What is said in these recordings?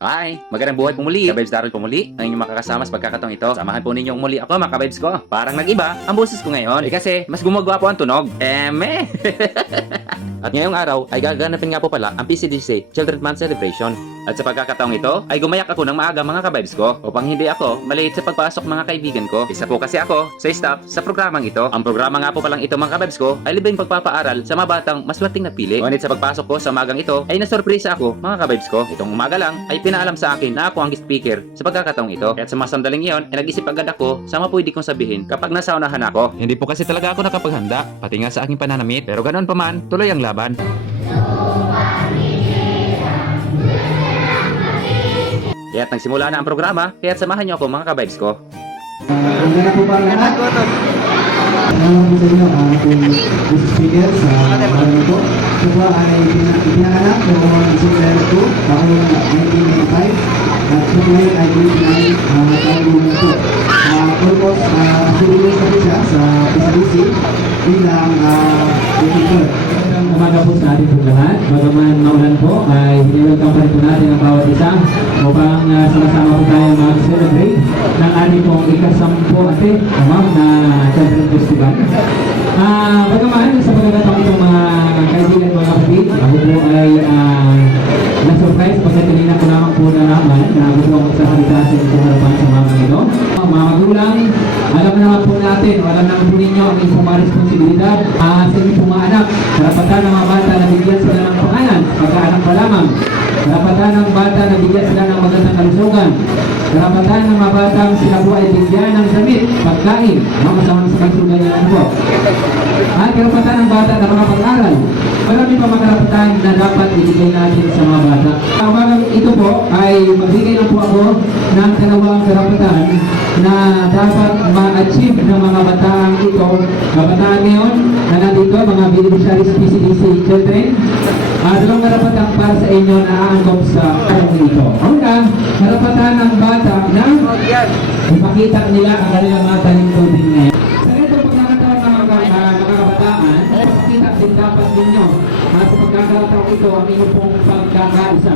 Hi! Magandang buhay po muli. Kabibs Darrell po muli. Ang inyong makakasama sa pagkakataong ito. Samahan po ninyong muli ako mga kabibs ko. Parang nag-iba ang boses ko ngayon. Eh kasi mas gumagawa po ang tunog. Eme! At ngayong araw ay gaganapin nga po pala ang PCDC Children's Month Celebration. At sa pagkakataong ito ay gumayak ako ng maaga mga kabibs ko upang hindi ako malate sa pagpasok mga kaibigan ko. Isa po kasi ako sa staff sa programang ito. Ang programa nga po palang ito mga kabibs ko ay libreng pagpapaaral sa mga batang maswerteng napili. Ngunit sa pagpasok ko sa magang ito ay nasurpresa ako mga kabibs ko. Itong umaga lang ay pinaalam sa akin na ako ang guest speaker sa pagkakataong ito. Kaya sa mga sandaling iyon ay nag-isip agad ako sa mga pwede kong sabihin kapag nasa unahan ako. Hindi po kasi talaga ako nakapaghanda pati nga sa aking pananamit. Pero ganoon pa man, tuloy ang laban. Kaya't nagsimula na ang programa, kaya't samahan niyo ako mga ka-vibes ko. Ang ganda po ba ang lahat? Salamat po sa inyo ang ating speaker sa araw na po. Ito po ay pina- ipinanganak noong December 2, taong 1995. At po ngayon ay 29 uh, taong na uh, civilian na po siya sa PCDC bilang uh, editor. Magandang umaga po sa ating po lahat. Bagaman maulan po, ay hinilagkan pa rin po natin ang bawat isa upang uh, sama-sama po tayo mag-celebrate ng ating pong ikasampu ate, o ma'am, na Children's Festival. Ah, bagaman sa pagkakataong itong mga kaibigan mga kapatid, ako po ay ah, na-surprise kasi kanina ko naman po nalaman na gusto ko magsasalita sa inyong harapan sa mga ito. Mga magulang, alam naman po natin, alam naman po ninyo ang inyong mga responsibilidad ah, sa inyong mga anak. Ng mga bata na bigyan sila ng pangalan, pagkaanak pa lamang. Karapatan ng bata na bigyan sila ng magandang kalusugan. Karapatan ng mga batang sila po ay bigyan ng damit, pagkain, mga kasama sa kalusugan niya po. At karapatan ng bata na makapag-aral. Marami pa mga karapatan na dapat ibigay natin sa mga bata. Ang umagang ito po ay magbigay lang po ako ng dalawang karapatan na dapat ma-achieve ng mga bataan ito. Kabataan ngayon na nandito, mga beneficiaries PCDC children. Uh, dalawang karapatan para sa inyo na aangkop sa karong ito. Una, karapatan ng bata na ipakita nila ang kanilang mga talento din dapat ninyo uh, sa pagkakataon ito ang inyong pong pagkakaisa.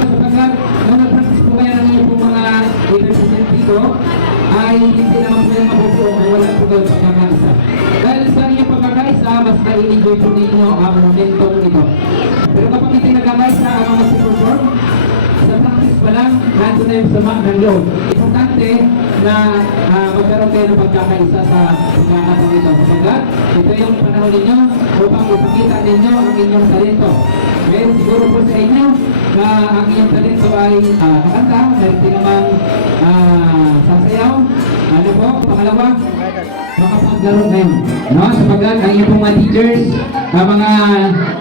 Sapagkat, nung nag-practice po kayo ng inyong pong mga represent dito, ay hindi naman po yung mabubuo kung wala po kayo pagkakaisa. Dahil sa inyong pagkakaisa, mas na-enjoy po ninyo ang momentong ito. Pero kapag hindi nagkakaisa ang mga mag-perform, sa practice pa lang, nandun na yung sama ng loob. Importante na uh, magkaroon kayo ng pagkakaisa sa pagkakataon panahon ninyo upang ipakita ninyo ang inyong talento. Ngayon siguro po sa inyo na ang inyong talento ay uh, nakanta, dahil di naman uh, sasayaw. Ano po? Pangalawa, makapaglaro ngayon. No? Sapagkat ang inyong mga teachers, ang mga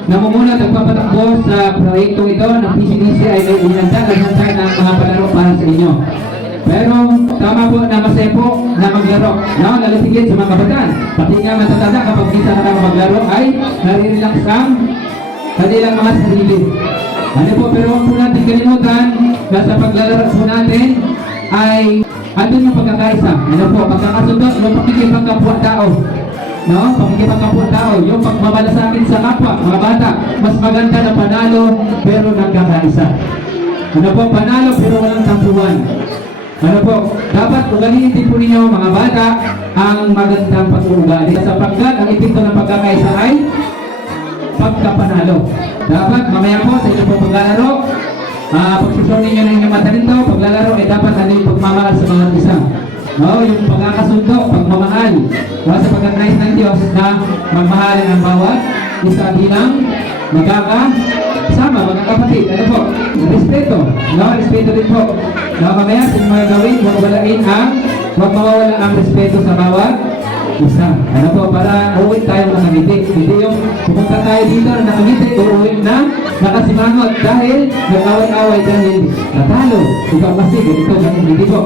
namumuna nagpapatakbo sa proyektong ito ng PCDC ay may inanda naghanda ng mga palaro para sa inyo. Pero tama po na masaya po na maglaro. No? Lalatigin sa mga kabataan. Pati nga matatanda kapag ka na maglaro ay narirelax ang kanilang mga sarili. Ano po, pero huwag po natin kalimutan na sa paglalaro po natin ay andun yung pagkakaisa. Ano po, pagkakasundo, yung pakikipagkapwa-tao. No? Pakikipagkapwa-tao. Yung pagmamalasakit sa kapwa, mga bata, mas maganda na panalo pero nagkakaisa. Ano po, panalo pero walang tampuan. Ano po, dapat ugaliin din po ninyo mga bata ang magandang pag-uugali. Sapagkat ang epekto ng pagkakaisa ay pagkapanalo. Dapat mamaya po sa inyo pong paglalaro, ah pagsusyon ninyo ng inyong matalento, paglalaro ay dapat ano yung pagmamahal sa mga isa. No, yung pagkakasundo, pagmamahal. No, sa pagkakais ng Diyos na magmahalin ang bawat isa bilang magkakasama, mga kapatid. Ano po? Respeto. No, respeto din po. No, mamaya sa mga gawin, huwag walain ang, huwag mawawala ang respeto sa bawat isa. Ano po, para uuwi tayo nakangiti. Hindi yung pupunta tayo dito na nakangiti, uuwi na nakasimangot dahil nag-away-away dahil natalo. Ikaw kasi ganito, ganito, hindi po.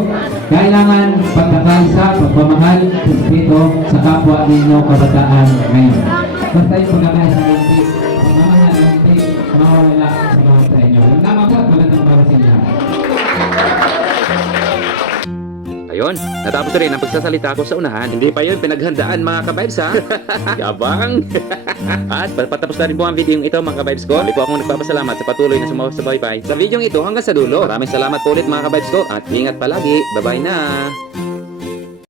Kailangan pagkakaisa, pagmamahal, respeto sa kapwa ninyo kabataan ngayon. Basta yung pagkakaisa ng ngayon. Natapos na rin ang pagsasalita ko sa unahan. Hindi pa yun pinaghandaan mga ka-vibes ha. Yabang. At patapos na rin po ang video ito mga ka-vibes ko. Hindi po akong nagpapasalamat sa patuloy na sumusubaybay sa video ito hanggang sa dulo. Maraming salamat po ulit mga ka-vibes ko at ingat palagi. Bye-bye na.